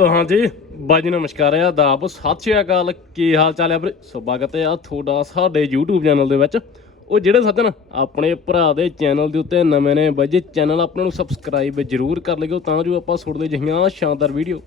ਹਾਂਜੀ ਬਾਜੀ ਨਮਸਕਾਰ ਆ ਦਾਬ ਸਤਿ ਸ਼੍ਰੀ ਅਕਾਲ, ਕੀ ਹਾਲ ਚਾਲ ਆ ਵੀਰੇ? ਸਵਾਗਤ ਆ ਤੁਹਾਡਾ ਸਾਡੇ YouTube ਚੈਨਲ ਦੇ ਵਿੱਚ। ਉਹ ਜਿਹੜੇ ਸੱਜਣ ਆਪਣੇ ਭਰਾ ਦੇ ਚੈਨਲ ਦੇ ਉੱਤੇ ਨਵੇਂ ਨੇ ਬਾਜੀ ਚੈਨਲ ਆਪਣਾ ਨੂੰ ਸਬਸਕ੍ਰਾਈਬ ਜ਼ਰੂਰ ਕਰ ਲਿਓ, ਤਾਂ ਜੋ ਆਪਾਂ ਸੁਣਦੇ ਜਿਹੀਆਂ ਸ਼ਾਨਦਾਰ ਵੀਡੀਓ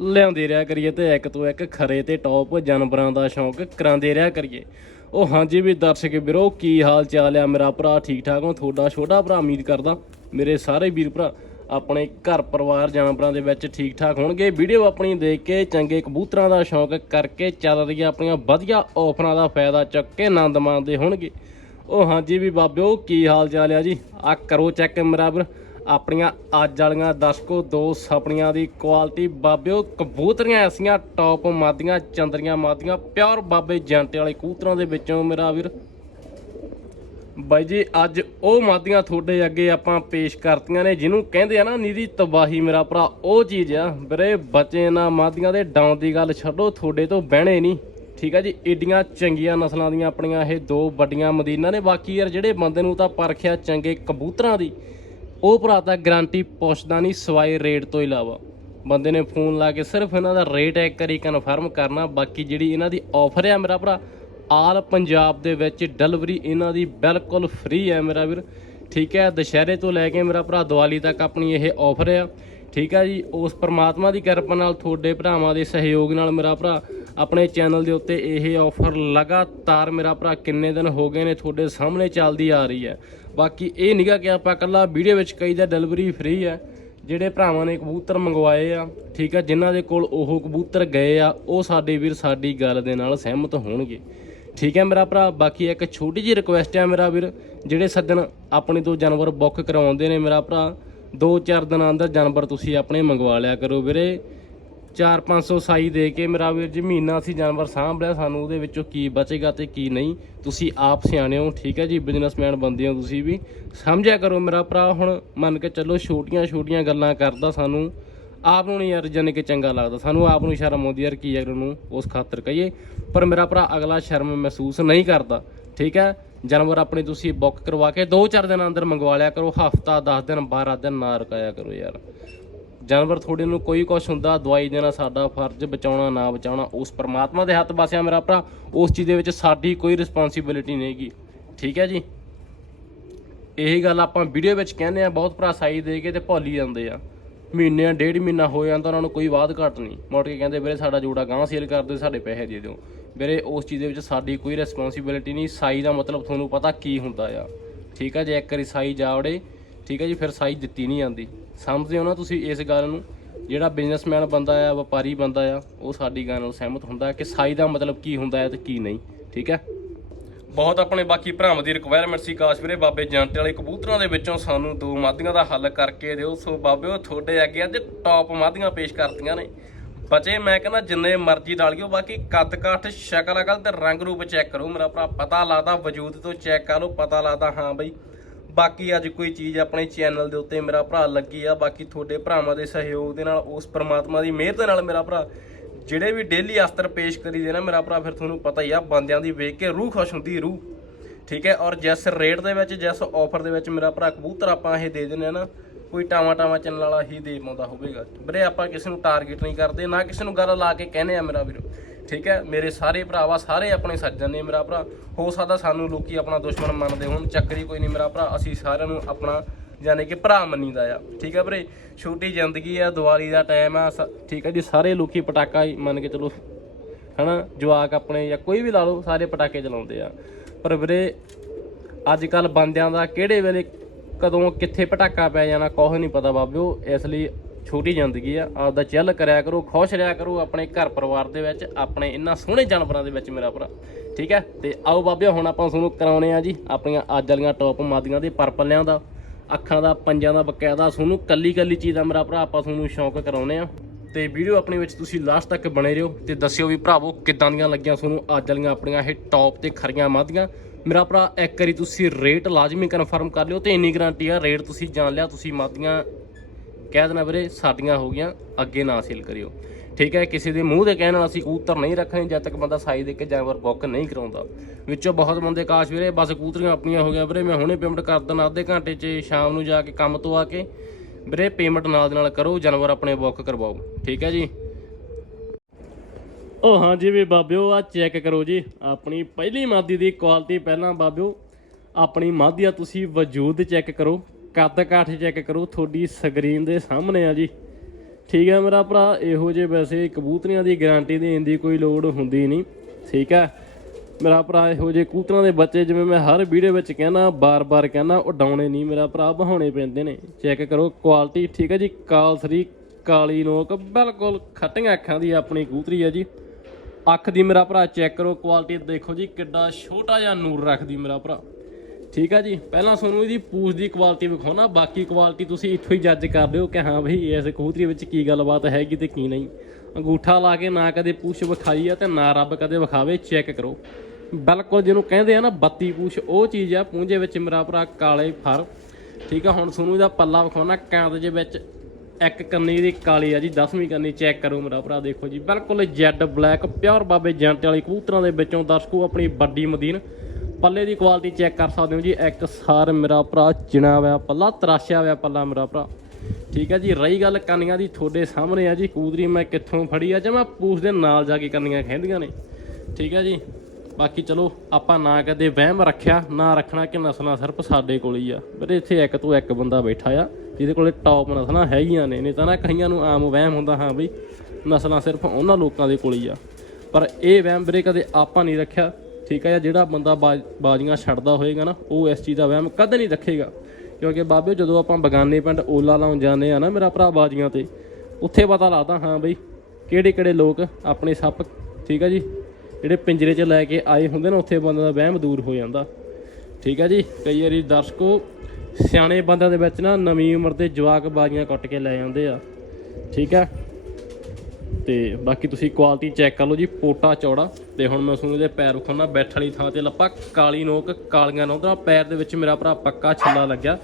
ਲਿਆਉਂਦੇ ਰਿਹਾ ਕਰੀਏ ਤੇ ਇੱਕ ਤੋਂ ਇੱਕ ਖਰੇ ਤੇ ਟੌਪ ਜਾਨਵਰਾਂ ਦਾ ਸ਼ੌਂਕ ਕਰਾਉਂਦੇ ਰਿਹਾ ਕਰੀਏ। ਉਹ ਹਾਂਜੀ ਵੀ ਦਰਸ਼ਕ ਵੀਰੋ, ਕੀ ਹਾਲ ਚਾਲ ਆ ਮੇਰਾ ਭਰਾ? ਠੀਕ ਠਾਕ ਹੋ? ਤੁਹਾਡਾ ਛੋਟਾ ਭਰਾ ਉਮੀਦ ਕਰਦਾ ਮੇਰੇ ਸਾਰੇ ਵੀਰ ਭਰਾ ਆਪਣੇ ਘਰ ਪਰਿਵਾਰ, ਜਾਨਵਰਾਂ ਦੇ ਵਿੱਚ ਠੀਕ ਠਾਕ ਹੋਣਗੇ। ਵੀਡੀਓ ਆਪਣੀ ਦੇਖ ਕੇ ਚੰਗੇ ਕਬੂਤਰਾਂ ਦਾ ਸ਼ੌਂਕ ਕਰਕੇ ਚੱਲ ਰਹੀਆਂ ਆਪਣੀਆਂ ਵਧੀਆ ਆਫਰਾਂ ਦਾ ਫਾਇਦਾ ਚੁੱਕ ਕੇ ਆਨੰਦ ਮਾਣਦੇ ਹੋਣਗੇ। ਉਹ ਹਾਂਜੀ ਵੀ ਬਾਬਿਓ, ਕੀ ਹਾਲ ਚਾਲ ਆ ਜੀ? ਆ ਕਰੋ ਚੈੱਕ ਮੇਰਾ ਵੀਰ ਆਪਣੀਆਂ ਅੱਜ ਵਾਲੀਆਂ ਦਰਸ਼ਕੋ ਦੋ ਸਪਣੀਆਂ ਦੀ ਕੁਆਲਿਟੀ ਬਾਬਿਓ, ਕਬੂਤਰੀਆਂ ਐਸੀਆਂ ਟੌਪ ਮਾਦੀਆਂ, ਚੰਦਰੀਆਂ ਮਾਦੀਆਂ, ਪਿਓਰ ਬਾਬੇ ਜੰਟੇ ਵਾਲੇ ਕਬੂਤਰਾਂ ਦੇ ਵਿੱਚੋਂ ਮੇਰਾ ਵੀਰ। ਬਾਈ ਜੀ, ਅੱਜ ਉਹ ਮਾਦੀਆਂ ਤੁਹਾਡੇ ਅੱਗੇ ਆਪਾਂ ਪੇਸ਼ ਕਰਤੀਆਂ ਨੇ, ਜਿਹਨੂੰ ਕਹਿੰਦੇ ਆ ਨਾ ਨੀਰੀ ਤਬਾਹੀ ਮੇਰਾ ਭਰਾ। ਉਹ ਚੀਜ਼ ਆ, ਵੀਰੇ, ਬਚੇ ਨਾ ਮਾਦੀਆਂ ਦੇ ਡਾਉਂ ਦੀ ਗੱਲ ਛੱਡੋ, ਤੁਹਾਡੇ ਤੋਂ ਬਹਿਣੇ ਨਹੀਂ। ਠੀਕ ਆ ਜੀ, ਏਡੀਆਂ ਚੰਗੀਆਂ ਨਸਲਾਂ ਦੀਆਂ ਆਪਣੀਆਂ ਇਹ ਦੋ ਵੱਡੀਆਂ ਮਦੀਨਾ ਨੇ। ਬਾਕੀ ਯਾਰ, ਜਿਹੜੇ ਬੰਦੇ ਨੂੰ ਤਾਂ ਪਰਖਿਆ ਚੰਗੇ ਕਬੂਤਰਾਂ ਦੀ, ਉਹ ਭਰਾ ਤਾਂ ਗਾਰੰਟੀ ਪੁੱਛਦਾ ਨਹੀਂ, ਸਵਾਏ ਰੇਟ ਤੋਂ ਇਲਾਵਾ। ਬੰਦੇ ਨੇ ਫੋਨ ਲਾ ਕੇ ਸਿਰਫ ਇਹਨਾਂ ਦਾ ਰੇਟ ਇੱਕ ਵਾਰੀ ਕਨਫਰਮ ਕਰਨਾ, ਬਾਕੀ ਜਿਹੜੀ ਇਹਨਾਂ ਦੀ ਆਫਰ ਆ ਮੇਰਾ ਭਰਾ ਆਲ ਪੰਜਾਬ ਦੇ ਵਿੱਚ ਡਿਲੀਵਰੀ ਇਹਨਾਂ ਦੀ ਬਿਲਕੁਲ ਫ੍ਰੀ ਹੈ ਮੇਰਾ ਵੀਰ। ਠੀਕ ਹੈ, ਦੁਸ਼ਹਿਰੇ ਤੋਂ ਲੈ ਕੇ ਮੇਰਾ ਭਰਾ ਦੀਵਾਲੀ ਤੱਕ ਆਪਣੀ ਇਹ ਆਫਰ ਆ। ਠੀਕ ਹੈ ਜੀ, ਉਸ ਪ੍ਰਮਾਤਮਾ ਦੀ ਕਿਰਪਾ ਨਾਲ ਤੁਹਾਡੇ ਭਰਾਵਾਂ ਦੇ ਸਹਿਯੋਗ ਨਾਲ ਮੇਰਾ ਭਰਾ ਆਪਣੇ ਚੈਨਲ ਦੇ ਉੱਤੇ ਇਹ ਆਫਰ ਲਗਾਤਾਰ ਮੇਰਾ ਭਰਾ ਕਿੰਨੇ ਦਿਨ ਹੋ ਗਏ ਨੇ ਤੁਹਾਡੇ ਸਾਹਮਣੇ ਚੱਲਦੀ ਆ ਰਹੀ ਹੈ। ਬਾਕੀ ਇਹ ਨਿਗਾ ਕਿ ਆਪਾਂ ਇਕੱਲਾ ਵੀਡੀਓ ਵਿੱਚ ਕਈ ਦਾ ਡਿਲੀਵਰੀ ਫ੍ਰੀ ਹੈ, ਜਿਹੜੇ ਭਰਾਵਾਂ ਨੇ ਕਬੂਤਰ ਮੰਗਵਾਏ ਆ। ਠੀਕ ਆ ਜਿਨ੍ਹਾਂ ਦੇ ਕੋਲ ਉਹ ਕਬੂਤਰ ਗਏ ਆ, ਉਹ ਸਾਡੇ ਵੀਰ ਸਾਡੀ ਗੱਲ ਦੇ ਨਾਲ ਸਹਿਮਤ ਹੋਣਗੇ। ਠੀਕ ਹੈ ਮੇਰਾ ਭਰਾ, ਬਾਕੀ ਇੱਕ ਛੋਟੀ ਜਿਹੀ ਰਿਕੁਐਸਟ ਹੈ ਮੇਰਾ ਵੀਰ, ਜਿਹੜੇ ਸੱਜਣ ਆਪਣੇ ਤੋਂ ਜਾਨਵਰ ਬੁੱਕ ਕਰਵਾਉਂਦੇ ਨੇ ਮੇਰਾ ਭਰਾ 2-4 ਦਿਨਾਂ ਅੰਦਰ ਜਾਨਵਰ ਤੁਸੀਂ ਆਪਣੇ ਮੰਗਵਾ ਲਿਆ ਕਰੋ ਵੀਰੇ। 4-500 ਸਾਈ ਦੇ ਕੇ ਮੇਰਾ ਵੀਰ ਜੀ, ਮਹੀਨਾ ਅਸੀਂ ਜਾਨਵਰ ਸਾਂਭ ਲਿਆ ਸਾਨੂੰ ਉਹਦੇ ਵਿੱਚੋਂ ਕੀ ਬਚੇਗਾ ਤੇ ਕੀ ਨਹੀਂ, ਤੁਸੀਂ ਆਪ ਸਿਆਣੇ ਹੋ, ਠੀਕ ਹੈ ਜੀ ਬਿਜ਼ਨਸਮੈਨ ਬੰਦੇ ਹੋ ਤੁਸੀਂ ਵੀ। ਸਮਝਿਆ ਕਰੋ ਮੇਰਾ ਭਰਾ, ਹੁਣ ਮੰਨ ਕੇ ਚੱਲੋ ਛੋਟੀਆਂ-ਛੋਟੀਆਂ ਗੱਲਾਂ ਕਰਦਾ ਸਾਨੂੰ। ਆਪ ਨੂੰ ਨਹੀਂ ਯਾਰ ਜਾਨੇ ਕਿ ਚੰਗਾ ਲੱਗਦਾ। ਸਾਨੂੰ ਆਪ ਨੂੰ ਸ਼ਰਮ ਆਉਂਦੀ ਯਾਰ ਕੀ ਯਾਰ ਨੂੰ ਉਸ ਖਾਤਰ ਕਹੀਏ। ਪਰ ਮੇਰਾ ਭਰਾ ਅਗਲਾ ਸ਼ਰਮ ਮਹਿਸੂਸ ਨਹੀਂ ਕਰਦਾ। ਠੀਕ ਹੈ? ਜਾਨਵਰ ਆਪਣੇ ਤੁਸੀਂ ਬੁੱਕ ਕਰਵਾ ਕੇ 2-4 ਦਿਨਾਂ ਅੰਦਰ ਮੰਗਵਾ ਲਿਆ ਕਰੋ। ਹਫਤਾ 10 ਦਿਨ 12 ਦਿਨ ਨਾ ਰਕਾਇਆ ਕਰੋ ਯਾਰ। ਜਾਨਵਰ ਤੁਹਾਡੇ ਨੂੰ ਕੋਈ ਕੁਛ ਹੁੰਦਾ, ਦਵਾਈ ਦੇਣਾ ਸਾਡਾ ਫਰਜ਼, ਬਚਾਉਣਾ, ਨਾ ਬਚਾਉਣਾ, ਉਸ ਪਰਮਾਤਮਾ ਦੇ ਹੱਥ ਵਸਿਆ ਮੇਰਾ ਭਰਾ। ਉਸ ਚੀਜ਼ ਦੇ ਵਿੱਚ ਸਾਡੀ ਕੋਈ ਰਿਸਪੌਂਸਿਬਿਲਿਟੀ ਨਹੀਂਗੀ ਠੀਕ ਹੈ ਜੀ? ਇਹੀ ਗੱਲ ਆਪਾਂ ਵੀਡੀਓ ਵਿੱਚ ਕਹਿੰਦੇ ਆ ਬਹੁਤ ਭਰਾ ਸਾਈ ਦੇ ਕੇ ਤੇ ਭੁੱਲ ਹੀ ਜਾਂਦੇ ਆ। ਮਹੀਨੇ ਡੇਢ ਮਹੀਨਾ ਹੋ ਜਾਂਦਾ, ਉਹਨਾਂ ਨੂੰ ਕੋਈ ਵਾਧ ਘਟ ਨਹੀਂ। ਮੁੜ ਕੇ ਕਹਿੰਦੇ, ਵੀਰੇ ਸਾਡਾ ਜੋੜਾ ਗਾਂ ਸੇਲ ਕਰ ਦਿਓ, ਸਾਡੇ ਪੈਸੇ ਦੇ ਦਿਓ। ਵੀਰੇ, ਉਸ ਚੀਜ਼ ਦੇ ਵਿੱਚ ਸਾਡੀ ਕੋਈ ਰਿਸਪੌਂਸਿਬਿਲਿਟੀ ਨਹੀਂ। ਸਾਈ ਦਾ ਮਤਲਬ ਤੁਹਾਨੂੰ ਪਤਾ ਕੀ ਹੁੰਦਾ ਆ। ਠੀਕ ਆ ਜੇ ਇੱਕ ਵਾਰੀ ਸਾਈ ਜਾਵੜੇ ਠੀਕ ਆ ਜੀ, ਫਿਰ ਸਾਈ ਦਿੱਤੀ ਨਹੀਂ ਜਾਂਦੀ। ਸਮਝਦੇ ਹੋ ਨਾ ਤੁਸੀਂ ਇਸ ਗੱਲ ਨੂੰ? ਜਿਹੜਾ ਬਿਜ਼ਨਸਮੈਨ ਬੰਦਾ ਆ, ਵਪਾਰੀ ਬੰਦਾ ਆ, ਉਹ ਸਾਡੀ ਗੱਲ ਨਾਲ ਸਹਿਮਤ ਹੁੰਦਾ ਕਿ ਸਾਈ ਦਾ ਮਤਲਬ ਕੀ ਹੁੰਦਾ ਹੈ ਤੇ ਕੀ ਨਹੀਂ। ਠੀਕ ਹੈ ਬਹੁਤ ਆਪਣੇ ਬਾਕੀ ਭਰਾਵਾਂ ਦੀ ਰਿਕੁਆਇਰਮੈਂਟ ਸੀ ਕਾਸ਼ ਵੀਰੇ ਬਾਬੇ ਜੰਟੇ ਵਾਲੇ ਕਬੂਤਰਾਂ ਦੇ ਵਿੱਚੋਂ ਸਾਨੂੰ ਦੋ ਮਾਧੀਆਂ ਦਾ ਹੱਲ ਕਰਕੇ ਦਿਓ। ਸੋ ਬਾਬੇ ਉਹ ਤੁਹਾਡੇ ਅੱਗੇ ਅੱਜ ਟੌਪ ਮਾਧੀਆਂ ਪੇਸ਼ ਕਰਤੀਆਂ ਨੇ। ਬਚੇ, ਮੈਂ ਕਹਿੰਦਾ ਜਿੰਨੇ ਮਰਜ਼ੀ ਡਾਲਿਓ, ਬਾਕੀ ਕੱਦ ਕਾਠ ਸ਼ਕਲ ਅਕਲ ਤੇ ਰੰਗ ਰੂਪ ਚੈੱਕ ਕਰੋ। ਮੇਰਾ ਭਰਾ ਪਤਾ ਲੱਗਦਾ, ਵਜੂਦ ਤੋਂ ਚੈੱਕ ਕਰ ਲਓ, ਪਤਾ ਲੱਗਦਾ, ਹਾਂ ਬਈ। ਬਾਕੀ ਅੱਜ ਕੋਈ ਚੀਜ਼ ਆਪਣੇ ਚੈਨਲ ਦੇ ਉੱਤੇ ਮੇਰਾ ਭਰਾ ਲੱਗੀ ਆ, ਬਾਕੀ ਤੁਹਾਡੇ ਭਰਾਵਾਂ ਦੇ ਸਹਿਯੋਗ ਦੇ ਨਾਲ, ਉਸ ਪਰਮਾਤਮਾ ਦੀ ਮਿਹਰ ਦੇ ਨਾਲ ਮੇਰਾ ਭਰਾ ਜਿਹੜੇ ਵੀ ਡੇਲੀ ਅਸਤਰ ਪੇਸ਼ ਕਰੀ ਦੇ ਨਾ, ਮੇਰਾ ਭਰਾ, ਫਿਰ ਤੁਹਾਨੂੰ ਪਤਾ ਹੀ ਆ, ਬੰਦਿਆਂ ਦੀ ਵੇਖ ਕੇ ਰੂਹ ਖੁਸ਼ ਹੁੰਦੀ, ਰੂਹ। ਠੀਕ ਹੈ? ਔਰ ਜਿਸ ਰੇਟ ਦੇ ਵਿੱਚ, ਜਿਸ ਆਫਰ ਦੇ ਵਿੱਚ ਮੇਰਾ ਭਰਾ ਕਬੂਤਰ ਆਪਾਂ ਇਹ ਦੇ ਦਿੰਦੇ ਆ ਨਾ, ਕੋਈ ਟਾਵਾ ਟਾਵਾ ਚੱਲਣ ਵਾਲਾ ਹੀ ਦੇ ਪਾਉਂਦਾ ਹੋਵੇਗਾ। ਵੀਰੇ, ਆਪਾਂ ਕਿਸੇ ਨੂੰ ਟਾਰਗੇਟ ਨਹੀਂ ਕਰਦੇ, ਨਾ ਕਿਸੇ ਨੂੰ ਗੱਲ ਲਾ ਕੇ ਕਹਿੰਦੇ ਆ ਮੇਰਾ ਵੀਰੋ। ਠੀਕ ਹੈ? ਮੇਰੇ ਸਾਰੇ ਭਰਾਵਾ, ਸਾਰੇ ਆਪਣੇ ਸੱਜਣ ਨੇ ਮੇਰਾ ਭਰਾ। ਹੋ ਸਕਦਾ ਸਾਨੂੰ ਲੋਕੀ ਆਪਣਾ ਦੁਸ਼ਮਣ ਮੰਨਦੇ ਹੋਣ, ਚੱਕਰੀ ਕੋਈ ਨਹੀਂ ਮੇਰਾ ਭਰਾ। ਅਸੀਂ ਸਾਰਿਆਂ ਨੂੰ ਆਪਣਾ ਯਾਨੀ ਕਿ ਭਰਾ ਮੰਨੀਦਾ ਆ। ਠੀਕ ਹੈ ਵੀਰੇ? ਛੋਟੀ ਜ਼ਿੰਦਗੀ ਆ, ਦੀਵਾਲੀ ਦਾ ਟਾਈਮ ਆ, ਸ- ਠੀਕ ਹੈ ਜੀ, ਸਾਰੇ ਲੋਕੀ ਪਟਾਕਾ ਹੀ ਮੰਨ ਕੇ ਚਲੋ, ਹਨਾ, ਜਵਾਕ ਆਪਣੇ ਜਾਂ ਕੋਈ ਵੀ ਲਾ ਲਓ, ਸਾਰੇ ਪਟਾਕੇ ਚਲਾਉਂਦੇ ਆ। ਪਰ ਵੀਰੇ ਅੱਜ ਕੱਲ ਬੰਦਿਆਂ ਦਾ ਕਿਹੜੇ ਵੇਲੇ ਕਦੋਂ ਕਿੱਥੇ ਪਟਾਕਾ ਪੈ ਜਾਣਾ, ਕੁਛ ਨਹੀਂ ਪਤਾ ਬਾਬਿਓ। ਇਸ ਲਈ ਛੋਟੀ ਜ਼ਿੰਦਗੀ ਆ, ਆਪਦਾ ਚੱਲ ਕਰਿਆ ਕਰੋ, ਖੁਸ਼ ਰਿਹਾ ਕਰੋ, ਆਪਣੇ ਘਰ ਪਰਿਵਾਰ ਦੇ ਵਿੱਚ, ਆਪਣੇ ਇਹਨਾਂ ਸੋਹਣੇ ਜਾਨਵਰਾਂ ਦੇ ਵਿੱਚ ਮੇਰਾ ਭਰਾ। ਠੀਕ ਹੈ ਤੇ ਆਓ ਬਾਬਿਓ, ਹੁਣ ਆਪਾਂ ਤੁਹਾਨੂੰ ਕਰਾਉਣੇ ਆ ਜੀ, ਆਪਣੀਆਂ ਅੱਜ ਵਾਲੀਆਂ ਟੌਪ ਮਾਦੀਆਂ ਦੇ ਪਰਪਲਿਆਂ ਦਾ। ਅੱਖਾਂ ਦਾ, ਪੰਜਾਂ ਦਾ ਬਕਾਇਦਾ ਤੁਹਾਨੂੰ ਕੱਲੀ ਕੱਲੀ ਚੀਜ਼ ਦਾ ਮੇਰਾ ਭਰਾ ਆਪਾਂ ਤੁਹਾਨੂੰ ਸ਼ੌਂਕ ਕਰਾਉਣੇ ਆ ਤੇ ਵੀਡੀਓ ਆਪਣੇ ਵਿੱਚ ਤੁਸੀਂ ਲਾਸਟ ਤੱਕ ਬਣੇ ਰਹੋ ਤੇ ਦੱਸਿਓ ਵੀ ਭਰਾਵੋ, ਕਿੱਦਾਂ ਦੀਆਂ ਲੱਗੀਆਂ ਤੁਹਾਨੂੰ ਅੱਜ ਵਾਲੀਆਂ ਆਪਣੀਆਂ ਇਹ ਟੌਪ ਤੇ ਖਰੀਆਂ ਮਾਧੀਆਂ ਮੇਰਾ ਭਰਾ ਇੱਕ ਵਾਰੀ ਤੁਸੀਂ ਰੇਟ ਲਾਜ਼ਮੀ ਕਨਫਰਮ ਕਰ ਲਿਓ ਤੇ ਇੰਨੀ ਗਾਰੰਟੀ ਆ ਰੇਟ ਤੁਸੀਂ ਜਾਣ ਲਿਆ, ਤੁਸੀਂ ਮਾਧੀਆਂ ਕਹਿ ਦੇਣਾ ਵੀਰੇ, ਸਾਡੀਆਂ ਹੋ ਗਈਆਂ, ਅੱਗੇ ਨਾ ਸੇਲ ਕਰਿਓ। ਠੀਕ ਹੈ, ਕਿਸੇ ਦੇ ਮੂੰਹ ਦੇ ਕਹਿਣ ਨਾਲ ਅਸੀਂ ਕਬੂਤਰ ਨਹੀਂ ਰੱਖਣੇ, ਜਦ ਤੱਕ ਬੰਦਾ ਸਾਈ ਦੇ ਕੇ ਜਾਨਵਰ ਬੁੱਕ ਨਹੀਂ ਕਰਾਉਂਦਾ। ਵਿੱਚੋਂ ਬਹੁਤ ਬੰਦੇ ਕਾਸ਼ ਵੀਰੇ, ਬਸ ਕਬੂਤਰੀਆਂ ਆਪਣੀਆਂ ਹੋ ਗਿਆ ਵੀਰੇ, ਮੈਂ ਹੁਣੇ ਪੇਮੈਂਟ ਕਰ ਦੇਣਾ ਅੱਧੇ ਘੰਟੇ 'ਚ, ਸ਼ਾਮ ਨੂੰ ਜਾ ਕੇ ਕੰਮ ਤੋਂ ਆ ਕੇ। ਵੀਰੇ ਪੇਮੈਂਟ ਨਾਲ ਦੇ ਨਾਲ ਕਰੋ, ਜਾਨਵਰ ਆਪਣੇ ਬੁੱਕ ਕਰਵਾਓ। ਠੀਕ ਹੈ ਜੀ? ਉਹ ਹਾਂ ਜੀ ਵੀ ਬਾਬਿਓ ਆ ਚੈੱਕ ਕਰੋ ਜੀ। ਆਪਣੀ ਪਹਿਲੀ ਮਾਦੀ ਦੀ ਕੁਆਲਿਟੀ ਪਹਿਲਾਂ ਬਾਬਿਓ, ਆਪਣੀ ਮਾਦੀ ਆ ਤੁਸੀਂ ਵਜੂਦ ਚੈੱਕ ਕਰੋ। ਕੱਦ ਕਾਠ ਚੈੱਕ ਕਰੋ, ਤੁਹਾਡੀ ਸਕਰੀਨ ਦੇ ਸਾਹਮਣੇ ਆ ਜੀ। ਠੀਕ ਹੈ ਮੇਰਾ ਭਰਾ, ਇਹੋ ਜਿਹੇ ਵੈਸੇ ਕਬੂਤਰੀਆਂ ਦੀ ਗਾਰੰਟੀ ਦੇਣ ਦੀ ਕੋਈ ਲੋੜ ਹੁੰਦੀ ਨਹੀਂ। ਠੀਕ ਹੈ। ਮੇਰਾ ਭਰਾ, ਇਹੋ ਜਿਹੇ ਕਬੂਤਰਾਂ ਦੇ ਬੱਚੇ ਜਿਵੇਂ ਮੈਂ ਹਰ ਵੀਡੀਓ ਵਿੱਚ ਕਹਿੰਦਾ, ਬਾਰ-ਬਾਰ ਕਹਿੰਦਾ, ਉਡਾਉਣੇ ਨਹੀਂ ਮੇਰਾ ਭਰਾ, ਬਹਾਉਣੇ ਪੈਂਦੇ ਨੇ। ਚੈੱਕ ਕਰੋ ਕੁਆਲਿਟੀ ਠੀਕ ਹੈ ਜੀ, ਕਾਲਸਰੀ, ਕਾਲੀ ਨੋਕ, ਬਿਲਕੁਲ ਖੱਟੀਆਂ ਅੱਖਾਂ ਦੀ ਆਪਣੀ ਕਬੂਤਰੀ ਹੈ ਜੀ। ਅੱਖ ਦੀ ਮੇਰਾ ਭਰਾ ਚੈੱਕ ਕਰੋ ਕੁਆਲਿਟੀ ਦੇਖੋ ਜੀ, ਕਿੱਡਾ ਛੋਟਾ ਜਿਹਾ ਨੂਰ ਰੱਖਦੀ ਮੇਰਾ ਭਰਾ। ਠੀਕ ਆ ਜੀ। ਪਹਿਲਾਂ ਤੁਹਾਨੂੰ ਇਹਦੀ ਪੂਛ ਦੀ ਕੁਆਲਿਟੀ ਵਿਖਾਉਣਾ, ਬਾਕੀ ਕੁਆਲਿਟੀ ਤੁਸੀਂ ਇੱਥੋਂ ਹੀ ਜੱਜ ਕਰ ਲਿਓ ਕਿ ਹਾਂ ਭਈ ਇਸ ਕਬੂਤਰੀ ਵਿੱਚ ਕੀ ਗੱਲਬਾਤ ਹੈਗੀ ਤੇ ਕੀ ਨਹੀਂ। ਅੰਗੂਠਾ ਲਾ ਕੇ ਨਾ ਕਦੇ ਪੂਛ ਵਿਖਾਈ ਆ ਤੇ ਨਾ ਰੱਬ ਕਦੇ ਵਿਖਾਵੇ ਚੈੱਕ ਕਰੋ। ਬਿਲਕੁਲ ਜਿਹਨੂੰ ਕਹਿੰਦੇ ਆ ਨਾ, ਬੱਤੀ ਪੂਛ, ਉਹ ਚੀਜ਼ ਆ, ਪੂੰਝੇ ਵਿੱਚ ਮੇਰਾ ਭਰਾ ਕਾਲੇ ਫਰ। ਠੀਕ ਆ, ਹੁਣ ਤੁਹਾਨੂੰ ਇਹਦਾ ਪੱਲਾ ਵਿਖਾਉਣਾ ਕਾਂਦ ਦੇ ਵਿੱਚ ਇੱਕ ਕੰਨੀ ਦੀ ਕਾਲੀ ਆ ਜੀ 10ਵੀਂ ਕੰਨੀ ਚੈੱਕ ਕਰੋ ਮੇਰਾ ਭਰਾ, ਦੇਖੋ ਜੀ। ਬਿਲਕੁਲ ਜੈਡ ਬਲੈਕ ਪਿਓਰ ਬਾਬੇ ਜੰਟ ਵਾਲੀ ਕਬੂਤਰਾਂ ਦੇ ਵਿੱਚੋਂ ਦਰਸ਼ਕੋ ਆਪਣੀ ਵੱਡੀ ਮਦੀਨ। ਪੱਲੇ ਦੀ ਕੁਆਲਿਟੀ ਚੈੱਕ ਕਰ ਸਕਦੇ ਹੋ ਜੀ। ਇੱਕ ਸਾਰ ਮੇਰਾ ਭਰਾ ਚਿਣਾ ਹੋਇਆ ਪੱਲਾ, ਤਰਾਸ਼ਿਆ ਹੋਇਆ ਪੱਲਾ ਮੇਰਾ ਭਰਾ। ਠੀਕ ਹੈ ਜੀ, ਰਹੀ ਗੱਲ ਕੰਨੀਆਂ ਦੀ ਤੁਹਾਡੇ ਸਾਹਮਣੇ ਆ ਜੀ। ਕੂਦਰੀ ਮੈਂ ਕਿੱਥੋਂ ਫੜੀ ਆ? ਜਮਾ ਪੂਛ ਦੇ ਨਾਲ ਜਾ ਕੇ ਕੰਨੀਆਂ ਖਹਿੰਦੀਆਂ ਨੇ। ਠੀਕ ਹੈ ਜੀ, ਬਾਕੀ ਚਲੋ, ਆਪਾਂ ਨਾ ਕਦੇ ਵਹਿਮ ਰੱਖਿਆ, ਨਾ ਰੱਖਣਾ ਕਿ ਨਸਲਾਂ ਸਿਰਫ ਸਾਡੇ ਕੋਲ ਹੀ ਆ। ਵੀਰੇ, ਇੱਥੇ ਇੱਕ ਤੋਂ ਇੱਕ ਬੰਦਾ ਬੈਠਾ ਆ, ਜਿਹਦੇ ਕੋਲੇ ਟੌਪ ਨਸਲਾਂ ਹੈਗੀਆਂ ਨੇ। ਨਹੀਂ ਤਾਂ ਨਾ ਕਈਆਂ ਨੂੰ ਆਮ ਵਹਿਮ ਹੁੰਦਾ, ਹਾਂ ਬਈ, ਨਸਲਾਂ ਸਿਰਫ ਉਹਨਾਂ ਲੋਕਾਂ ਦੇ ਕੋਲ ਹੀ ਆ। ਪਰ ਇਹ ਵਹਿਮ ਵੀਰੇ ਕਦੇ ਆਪਾਂ ਨਹੀਂ ਰੱਖਿਆ। ਠੀਕ ਹੈ ਜਿਹੜਾ ਬੰਦਾ ਬਾਜ- ਬਾਜ਼ੀਆਂ ਛੱਡਦਾ ਹੋਏਗਾ ਨਾ, ਉਹ ਇਸ ਚੀਜ਼ ਦਾ ਵਹਿਮ ਕਦੇ ਨਹੀਂ ਰੱਖੇਗਾ। ਕਿਉਂਕਿ ਬਾਬੇ, ਜਦੋਂ ਆਪਾਂ ਬਗਾਨੇ ਪਿੰਡ ਓਲਾ ਲਾਉਣ ਜਾਂਦੇ ਆ ਨਾ ਮੇਰਾ ਭਰਾ ਬਾਜ਼ੀਆਂ ਤੇ, ਉੱਥੇ ਪਤਾ ਲੱਗਦਾ, ਹਾਂ ਬਈ ਕਿਹੜੇ ਕਿਹੜੇ ਲੋਕ ਆਪਣੇ ਸੱਪ, ਠੀਕ ਹੈ ਜੀ, ਜਿਹੜੇ ਪਿੰਜਰੇ 'ਚ ਲੈ ਕੇ ਆਏ ਹੁੰਦੇ ਨੇ, ਉੱਥੇ ਬੰਦੇ ਦਾ ਵਹਿਮ ਦੂਰ ਹੋ ਜਾਂਦਾ। ਠੀਕ ਹੈ ਜੀ, ਕਈ ਵਾਰੀ ਦਰਸ਼ਕੋ, ਸਿਆਣੇ ਬੰਦਿਆਂ ਦੇ ਵਿੱਚ ਨਾ ਨਵੀਂ ਉਮਰ ਦੇ ਜਵਾਕ ਬਾਜ਼ੀਆਂ ਕੱਟ ਕੇ ਲੈ ਜਾਂਦੇ ਆ। ਠੀਕ ਹੈ ਤੇ ਬਾਕੀ ਤੁਸੀਂ ਕੁਆਲਿਟੀ ਚੈੱਕ ਕਰ ਲਓ ਜੀ, ਪੋਟਾ ਚੌੜਾ, ਤੇ ਹੁਣ ਮੈਂ ਤੁਹਾਨੂੰ ਇਹਦੇ ਪੈਰ ਵਿਖਾਉਣਾ, ਬੈਠਣ ਵਾਲੀ ਥਾਂ ਤੇ ਲੱਪਾ ਕਾਲੀ ਨੋਕ, ਕਾਲੀਆਂ ਨੋਕਾਂ ਪੈਰ ਦੇ ਵਿੱਚ ਮੇਰਾ ਭਰਾ ਪੱਕਾ ਛੱਲਾ ਲੱਗਿਆ।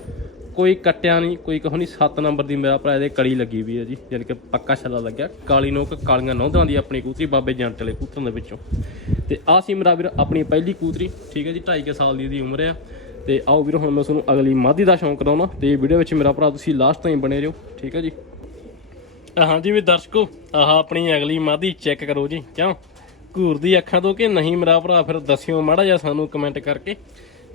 ਕੋਈ ਕੱਟਿਆ ਨਹੀਂ, ਕੋਈ ਕਹੋ ਨਹੀਂ 7 ਨੰਬਰ ਦੀ ਮੇਰਾ ਭਰਾ ਇਹਦੇ ਕੜੀ ਲੱਗੀ ਵੀ ਹੈ ਜੀ, ਯਾਨੀ ਕਿ ਪੱਕਾ ਛੱਲਾ ਲੱਗਿਆ। ਕਾਲੀ ਨੋਕ, ਕਾਲੀਆਂ ਨੌਂਦਾਂ ਦੀ ਆਪਣੀ ਕੂਤਰੀ, ਬਾਬੇ ਜੰਟ ਵਾਲੇ ਕੂਤਰਾਂ ਦੇ ਵਿੱਚੋਂ। ਤੇ ਆ ਸੀ ਮੇਰਾ ਵੀਰ ਆਪਣੀ ਪਹਿਲੀ ਕੂਤਰੀ, ਠੀਕ ਹੈ ਜੀ 2.5 ਸਾਲ ਦੀ ਇਹਦੀ ਉਮਰ ਆ। ਤੇ ਆਓ ਵੀਰ, ਹੁਣ ਮੈਂ ਤੁਹਾਨੂੰ ਅਗਲੀ ਮਾਦੀ ਦਾ ਸ਼ੌਂਕ ਕਰਾਉਣਾ ਤੇ ਵੀਡੀਓ ਵਿੱਚ ਮੇਰਾ ਭਰਾ ਤੁਸੀਂ ਲਾਸਟ ਤਾਈਂ ਬਣੇ ਰਹੋ, ਠੀਕ ਹੈ ਜੀ। ਹਾਂਜੀ ਵੀ ਦਰਸ਼ਕੋ, ਆਹ ਆਪਣੀ ਅਗਲੀ ਮਾਦੀ ਚੈੱਕ ਕਰੋ ਜੀ, ਕਿਉਂ? ਘੂਰ ਦੀ ਅੱਖਾਂ ਤੋਂ ਕਿ ਨਹੀਂ ਮੇਰਾ ਭਰਾ, ਫਿਰ ਦੱਸਿਓ ਮਾੜਾ ਜਿਹਾ ਸਾਨੂੰ ਕਮੈਂਟ ਕਰਕੇ।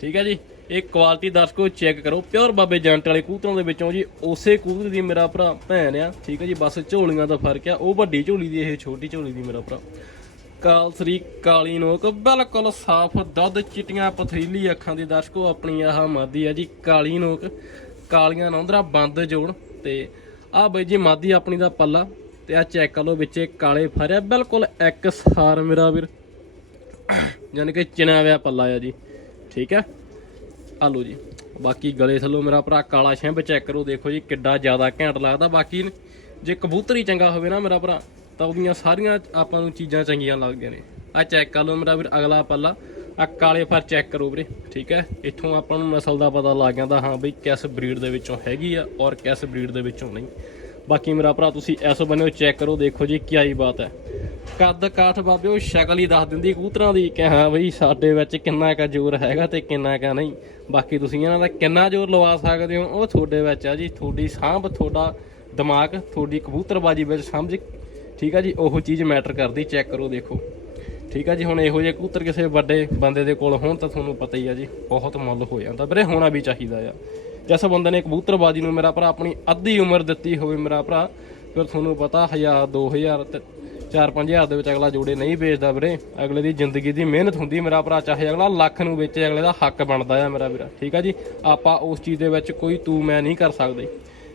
ਠੀਕ ਹੈ ਜੀ, ਇਹ ਕੁਆਲਿਟੀ ਦਰਸ਼ਕੋ ਚੈੱਕ ਕਰੋ ਪਿਓਰ ਬਾਬੇ ਜੰਟ ਵਾਲੇ ਕੂਤਰਾਂ ਦੇ ਵਿੱਚੋਂ ਜੀ, ਉਸੇ ਕੂਤਰ ਦੀ ਮੇਰਾ ਭਰਾ ਭੈਣ ਆ। ਠੀਕ ਹੈ ਜੀ, ਬਸ ਝੋਲੀਆਂ ਦਾ ਫ਼ਰਕ ਆ, ਉਹ ਵੱਡੀ ਝੋਲੀ ਦੀ, ਇਹ ਛੋਟੀ ਝੋਲੀ ਦੀ ਮੇਰਾ ਭਰਾ। ਕਾਲਸਰੀ ਕਾਲੀ ਨੋਕ, ਬਿਲਕੁਲ ਸਾਫ਼ ਦੁੱਧ, ਚਿੱਟੀਆਂ ਪਥਰੀਲੀ ਅੱਖਾਂ ਦੀ ਦਰਸ਼ਕੋ ਆਪਣੀ ਆਹ ਮਾਦੀ ਆ ਜੀ, ਕਾਲੀ ਨੋਕ। ਕਾਲੀਆਂ ਨੌਂਦਰਾ ਬੰਦ ਜੋੜ ਤੇ ਆ ਬਈ ਜੀ ਮਾਦੀ ਆਪਣੀ ਦਾ ਪੱਲਾ ਤੇ ਆ ਚੈੱਕ ਕਰ ਲਓ ਵਿੱਚੇ ਕਾਲੇ ਫਰਿਆ ਬਿਲਕੁਲ ਇੱਕ ਸਾਰ ਮੇਰਾ ਵੀਰ। ਯਾਨੀ ਕਿ ਚਿਣਿਆ ਹੋਇਆ ਪੱਲਾ ਆ ਜੀ। ਠੀਕ ਹੈ ਆ ਲਓ ਜੀ। ਬਾਕੀ ਗਲੇ ਥੱਲੋਂ ਮੇਰਾ ਭਰਾ ਕਾਲਾ ਸ਼ੈਂਪ ਚੈੱਕ ਕਰੋ, ਦੇਖੋ ਜੀ ਕਿੱਡਾ ਜ਼ਿਆਦਾ ਘੈਂਟ ਲੱਗਦਾ। ਬਾਕੀ ਜੇ ਕਬੂਤਰ ਹੀ ਚੰਗਾ ਹੋਵੇ ਨਾ ਮੇਰਾ ਭਰਾ, ਤਾਂ ਉਹਦੀਆਂ ਸਾਰੀਆਂ ਆਪਾਂ ਨੂੰ ਚੀਜ਼ਾਂ ਚੰਗੀਆਂ ਲੱਗਦੀਆਂ ਨੇ। ਆ ਚੈੱਕ ਕਰ ਲਓ ਮੇਰਾ ਵੀਰ ਅਗਲਾ ਪੱਲਾ। ਆ ਕਾਲੇ ਫਰ ਚੈੱਕ ਕਰੋ ਵੀਰੇ, ਠੀਕ ਹੈ? ਇੱਥੋਂ ਆਪਾਂ ਨੂੰ ਨਸਲ ਦਾ ਪਤਾ ਲੱਗ ਜਾਂਦਾ, ਹਾਂ ਬਈ ਕਿਸ ਬਰੀਡ ਦੇ ਵਿੱਚੋਂ ਹੈਗੀ ਆ ਔਰ ਕਿਸ ਬਰੀਡ ਦੇ ਵਿੱਚੋਂ ਨਹੀਂ। ਬਾਕੀ ਮੇਰਾ ਭਰਾ, ਤੁਸੀਂ ਐਸੋ ਬੰਨਿਓ ਚੈੱਕ ਕਰੋ, ਦੇਖੋ ਜੀ ਕੀ ਆਈ ਬਾਤ ਹੈ। ਕੱਦ ਕਾਠ ਬਾਬੇ ਉਹ ਸ਼ਕਲ ਹੀ ਦੱਸ ਦਿੰਦੀ, ਕਬੂਤਰਾਂ ਦੀ ਕਿ ਹਾਂ ਬਈ ਸਾਡੇ ਵਿੱਚ ਕਿੰਨਾ ਕੁ ਜ਼ੋਰ ਹੈਗਾ ਤੇ ਕਿੰਨਾ ਕੁ ਨਹੀਂ। ਬਾਕੀ ਤੁਸੀਂ ਇਹਨਾਂ ਦਾ ਕਿੰਨਾ ਜ਼ੋਰ ਲਵਾ ਸਕਦੇ ਹੋ, ਉਹ ਤੁਹਾਡੇ ਵਿੱਚ ਆ ਜੀ, ਤੁਹਾਡੀ ਸਾਂਭ, ਤੁਹਾਡਾ ਦਿਮਾਗ, ਤੁਹਾਡੀ ਕਬੂਤਰਬਾਜੀ ਵਿੱਚ ਸਮਝ, ਠੀਕ ਆ ਜੀ, ਉਹ ਚੀਜ਼ ਮੈਟਰ ਕਰਦੀ ਚੈੱਕ ਕਰੋ, ਦੇਖੋ। ਠੀਕ ਆ ਜੀ, ਹੁਣ ਇਹੋ ਜਿਹੇ ਕਬੂਤਰ ਕਿਸੇ ਵੱਡੇ ਬੰਦੇ ਦੇ ਕੋਲ ਹੋਣ ਤਾਂ ਤੁਹਾਨੂੰ ਪਤਾ ਹੀ ਆ ਜੀ, ਬਹੁਤ ਮੁੱਲ ਹੋ ਜਾਂਦਾ। ਵੀਰੇ, ਹੋਣਾ ਵੀ ਚਾਹੀਦਾ ਆ। ਜਿਸ ਬੰਦੇ ਨੇ ਕਬੂਤਰਬਾਜੀ ਨੂੰ ਮੇਰਾ ਭਰਾ ਆਪਣੀ ਅੱਧੀ ਉਮਰ ਦਿੱਤੀ ਹੋਵੇ ਮੇਰਾ ਭਰਾ, ਫਿਰ ਤੁਹਾਨੂੰ ਪਤਾ 1000 2000 ਤੇ 4-5000 ਦੇ ਵਿੱਚ ਅਗਲਾ ਜੋੜੇ ਨਹੀਂ ਵੇਚਦਾ ਵੀਰੇ। ਅਗਲੇ ਦੀ ਜ਼ਿੰਦਗੀ ਦੀ ਮਿਹਨਤ ਹੁੰਦੀ ਮੇਰਾ ਭਰਾ, ਚਾਹੇ ਅਗਲਾ ਲੱਖ ਨੂੰ ਵੇਚੇ, ਅਗਲੇ ਦਾ ਹੱਕ ਬਣਦਾ ਆ ਮੇਰਾ ਵੀਰਾ। ਠੀਕ ਆ ਜੀ, ਆਪਾਂ ਉਸ ਚੀਜ਼ ਦੇ ਵਿੱਚ ਕੋਈ ਤੂੰ ਮੈਂ ਨਹੀਂ ਕਰ ਸਕਦੇ।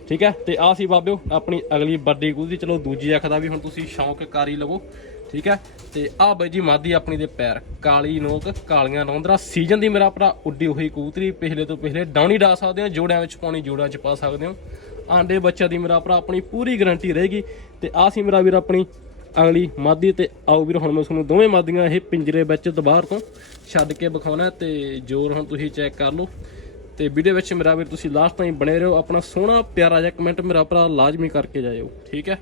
ਠੀਕ ਹੈ ਤੇ ਆ ਸੀ ਬਾਬਿਓ, ਆਪਣੀ ਅਗਲੀ ਵੱਡੀ ਕੂਦੀ ਚਲੋ ਦੂਜੀ ਅੱਖ ਦਾ ਵੀ ਹੁਣ ਤੁਸੀਂ ਸ਼ੌਂਕ ਕਰ ਹੀ ਲਵੋ। ਠੀਕ ਹੈ? ਤੇ ਆ ਬਾਈ ਜੀ ਮਾਦੀ ਆਪਣੀ ਦੇ ਪੈਰ, ਕਾਲੀ ਨੋਕ, ਕਾਲੀਆਂ ਨੌਂਦਰਾ, ਸੀਜ਼ਨ ਦੀ ਮੇਰਾ ਭਰਾ ਉੱਡੀ ਹੋਈ ਕਬੂਤਰੀ, ਪਿਛਲੇ ਤੋਂ ਪਿਛਲੇ ਡਾਉਣੀ ਡਾ ਸਕਦੇ ਹੋ ਜੋੜਿਆਂ ਵਿੱਚ ਪਾਉਣੀ, ਜੋੜਾਂ 'ਚ ਪਾ ਸਕਦੇ ਹੋ। ਆਂਡੇ ਬੱਚਾ ਦੀ ਮੇਰਾ ਭਰਾ ਆਪਣੀ ਪੂਰੀ ਗਾਰੰਟੀ ਰਹੇਗੀ। ਤੇ ਆ ਸੀ ਮੇਰਾ ਵੀਰ ਆਪਣੀ ਅਗਲੀ ਮਾਦੀ ਤੇ ਆਓ ਵੀਰ, ਹੁਣ ਮੈਂ ਤੁਹਾਨੂੰ ਦੋਵੇਂ ਮਾਦੀਆਂ ਇਹ ਪਿੰਜਰੇ ਵਿੱਚ ਦੁਬਾਰ ਤੋਂ ਛੱਡ ਕੇ ਵਿਖਾਉਣਾ ਤੇ ਜੋਰ ਹੁਣ ਤੁਸੀਂ ਚੈੱਕ ਕਰ ਲਓ। ਤੇ ਵੀਡੀਓ ਵਿੱਚ ਮੇਰਾ ਵੀਰ ਤੁਸੀਂ ਲਾਸਟ ਟਾਈਮ ਬਣੇ ਰਹੋ, ਆਪਣਾ ਸੋਹਣਾ ਪਿਆਰਾ ਜਿਹਾ ਕਮੈਂਟ ਮੇਰਾ ਭਰਾ ਲਾਜ਼ਮੀ ਕਰਕੇ ਜਾਇਓ, ਠੀਕ ਹੈ?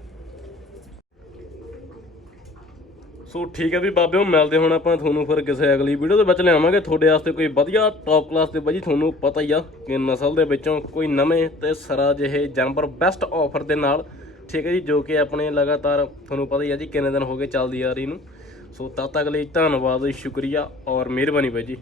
ਸੋ ਠੀਕ ਹੈ ਵੀ ਬਾਬਿਓ, ਮਿਲਦੇ ਹੁਣ ਆਪਾਂ ਤੁਹਾਨੂੰ ਫਿਰ ਕਿਸੇ ਅਗਲੀ ਵੀਡੀਓ ਦੇ ਵਿੱਚ ਲਿਆਵਾਂਗੇ। ਤੁਹਾਡੇ ਵਾਸਤੇ ਕੋਈ ਵਧੀਆ ਟੌਪ ਕਲਾਸ ਦੇ ਬਾਜੀ ਤੁਹਾਨੂੰ ਪਤਾ ਹੀ ਆ ਕਿ ਨਸਲ ਦੇ ਵਿੱਚੋਂ ਕੋਈ ਨਵੇਂ ਤੇ ਸਰਾ ਜਿਹੇ ਜਾਨਵਰ ਬੈਸਟ ਆਫਰ ਦੇ ਨਾਲ, ਠੀਕ ਹੈ ਜੀ, ਜੋ ਕਿ ਆਪਣੇ ਲਗਾਤਾਰ ਤੁਹਾਨੂੰ ਪਤਾ ਹੀ ਆ ਜੀ ਕਿੰਨੇ ਦਿਨ ਹੋ ਗਏ ਚੱਲਦੀ ਆ ਰਹੀ ਨੂੰ। ਸੋ ਤਦ ਤੱਕ ਲਈ ਧੰਨਵਾਦ, ਸ਼ੁਕਰੀਆ ਔਰ ਮਿਹਰਬਾਨੀ ਬਾਈ ਜੀ।